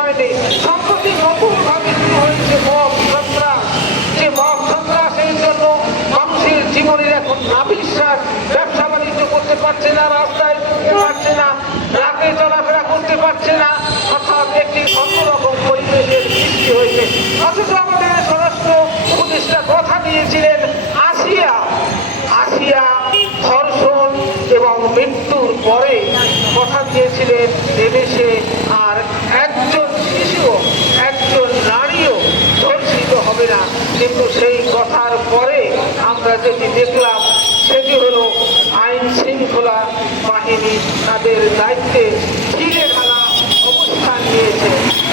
হয়নি সম্প্রতি নতুন ভাবে শুরু হয়েছে মব সন্ত্রাস যে মব সন্ত্রাসের জন্য মানুষের জীবনের এখন নাবিশ্বাস ব্যবসা বাণিজ্য করতে পারছে না, রাস্তায় যেতে পারছে না, রাতে চলাফেরা করতে পারছে না, অর্থাৎ একটি অন্যরকম পরিবেশের সৃষ্টি হয়েছে। অথচ আমাদের স্বরাষ্ট্র উপদেষ্টা কথা দিয়েছিলেন, আসিয়া আসিয়া ধর্ষণ এবং মৃত্যুর পরে কথা দিয়েছিলেন এদেশে হবে না। কিন্তু সেই কথার পরে আমরা যেটি দেখলাম, সেটি হলো আইন শৃঙ্খলা বাহিনী তাদের দায়িত্বে